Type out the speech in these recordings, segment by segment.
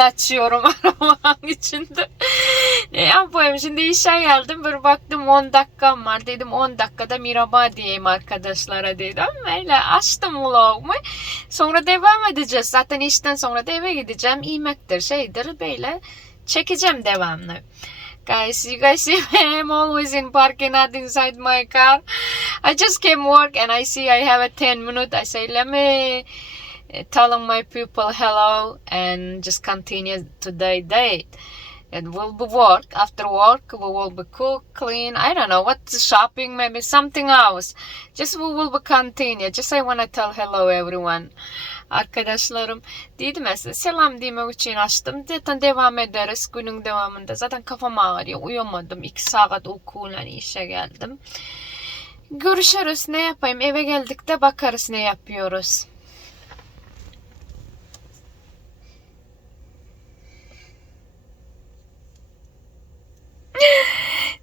Açıyorum arabanın içinde. Ne yapayım şimdi, işe geldim, bir baktım 10 dakikam var, dedim 10 dakikada merhaba diyeyim arkadaşlara dedim. Öyle açtım vlogumu, sonra devam edeceğiz zaten, işten sonra da eve gideceğim, yemektir şeydir, böyle çekeceğim devamlı. Guys, you guys see me, I'm always in parking lot inside my car. I just came work and I see I have a 10 minutes. I say let me telling my people hello and just continue today date. It will be work. After work, we will be cook, clean. I don't know what shopping, maybe something else. Just we will be continue. Just I want to tell hello everyone. Arkadaşlarım, dedim size selam demek için açtım. Zaten devam ederiz günün devamında. Zaten kafam ağrıyor. Uyumadım. 2 saat uykuyla işe geldim. Görüşürüz. Ne yapayım? Eve geldik de bakarız ne yapıyoruz.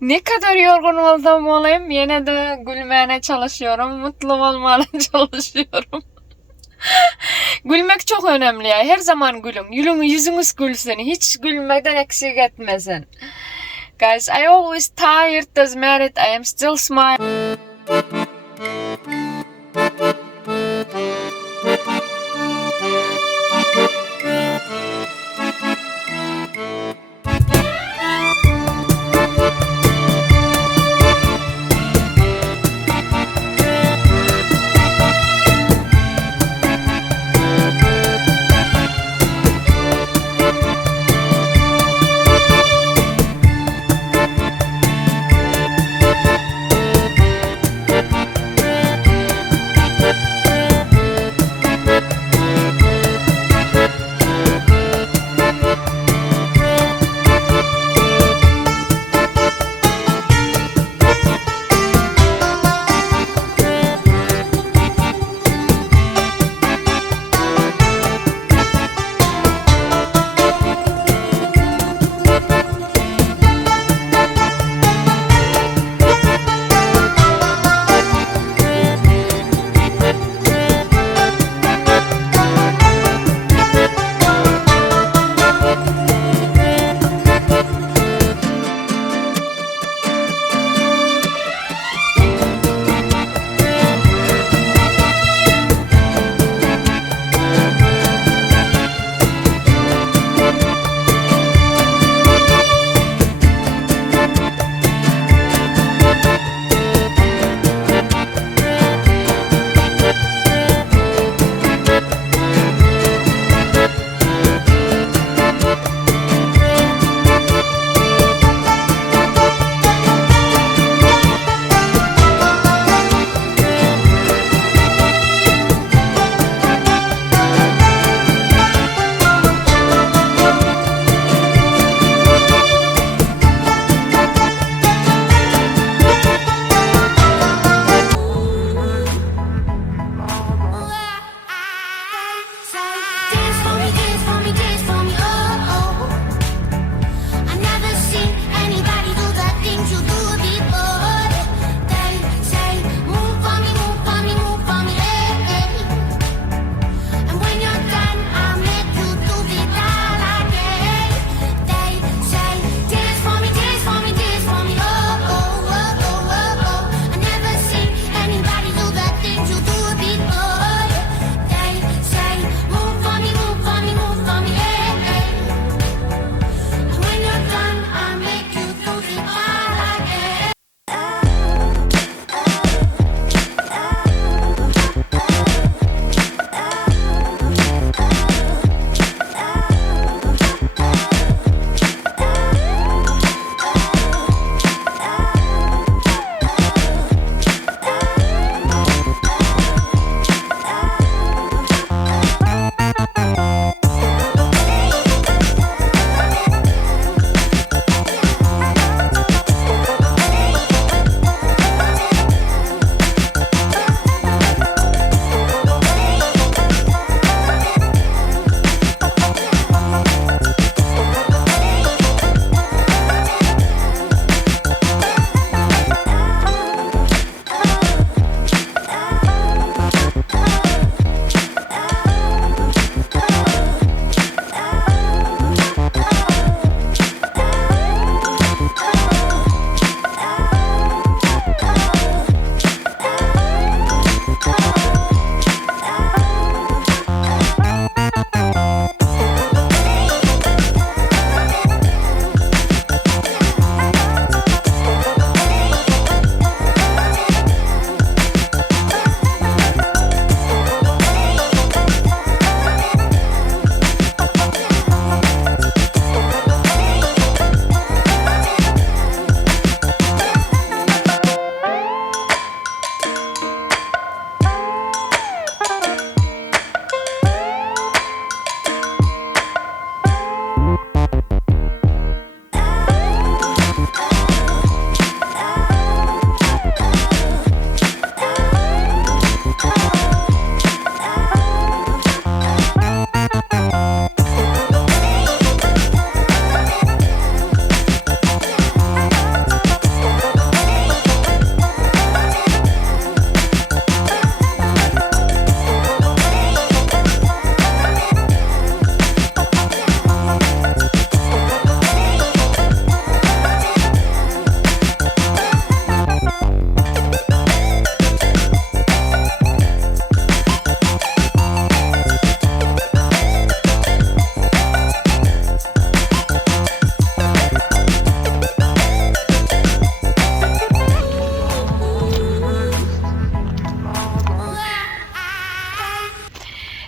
Ne kadar yorgun oldum olayım, yine de gülmeye çalışıyorum, mutlu olmaya çalışıyorum. Gülmek çok önemli ya, her zaman gülün. Yüzünüz gülsün, hiç gülmeden eksik etmesin. Guys, I always tired as married, I am still smiling.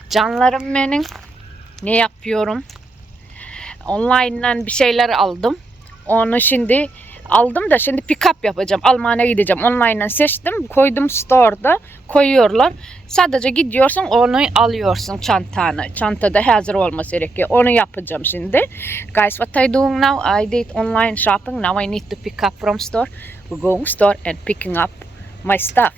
Canlarım benim. Ne yapıyorum? Online'dan bir şeyler aldım. Onu şimdi aldım da şimdi pick up yapacağım. Almanya'ya gideceğim. Online'dan seçtim. Koydum store'da. Koyuyorlar. Sadece gidiyorsun onu alıyorsun çantanı. Çantada hazır olması gerekiyor. Onu yapacağım şimdi. Guys, what I doing now? I did online shopping. Now I need to pick up from store. We're going store and picking up my stuff.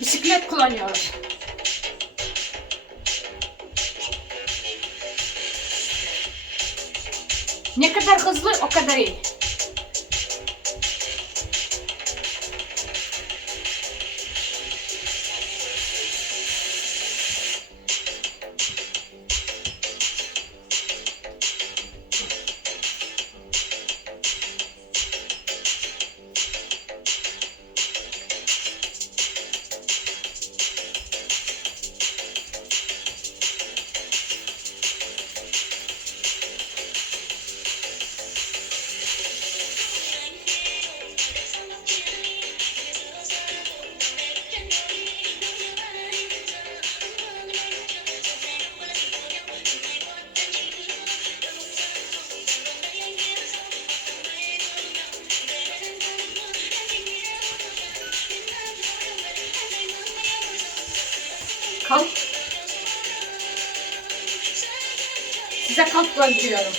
Bisiklet kullanıyoruz. Ne kadar hızlı o kadar iyi. Kalk. Size kalk gönderiyorum.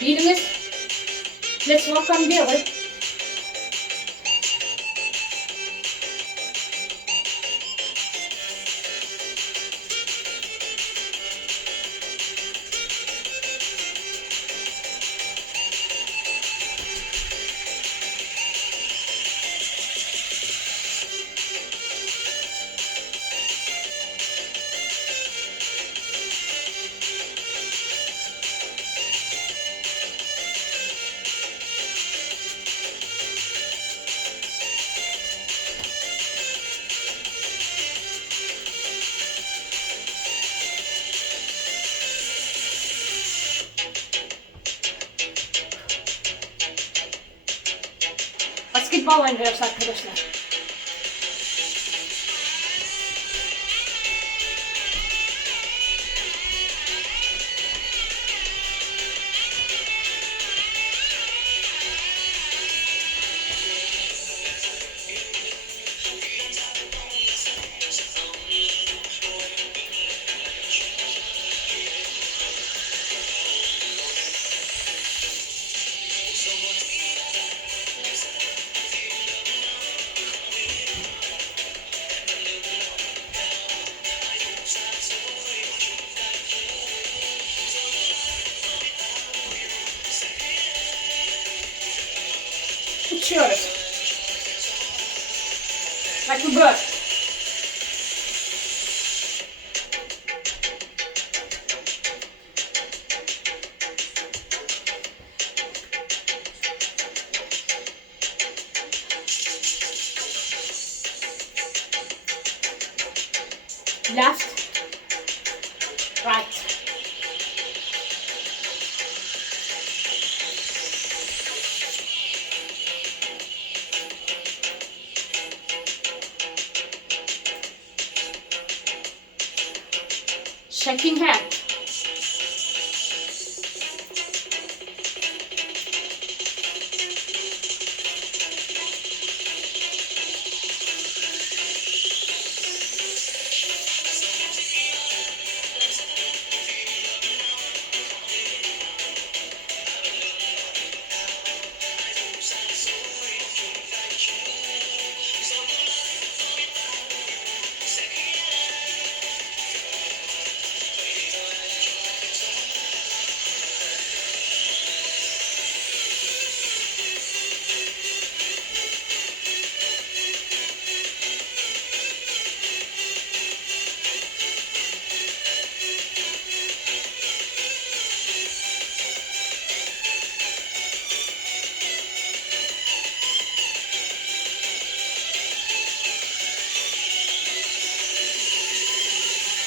Biriniz let's walk on the way. Basketbol oynuyoruz arkadaşlar. Uçuyoruz. Like a bird. Left, right. Shaking hand.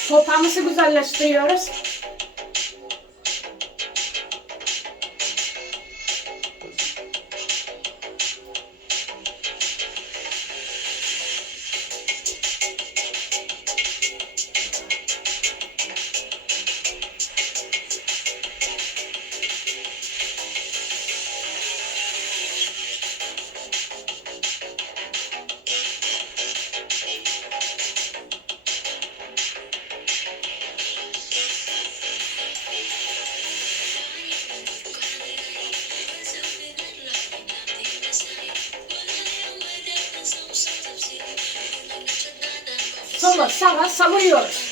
Sopamızı güzelleştiriyoruz. Sonra sağa savuruyoruz.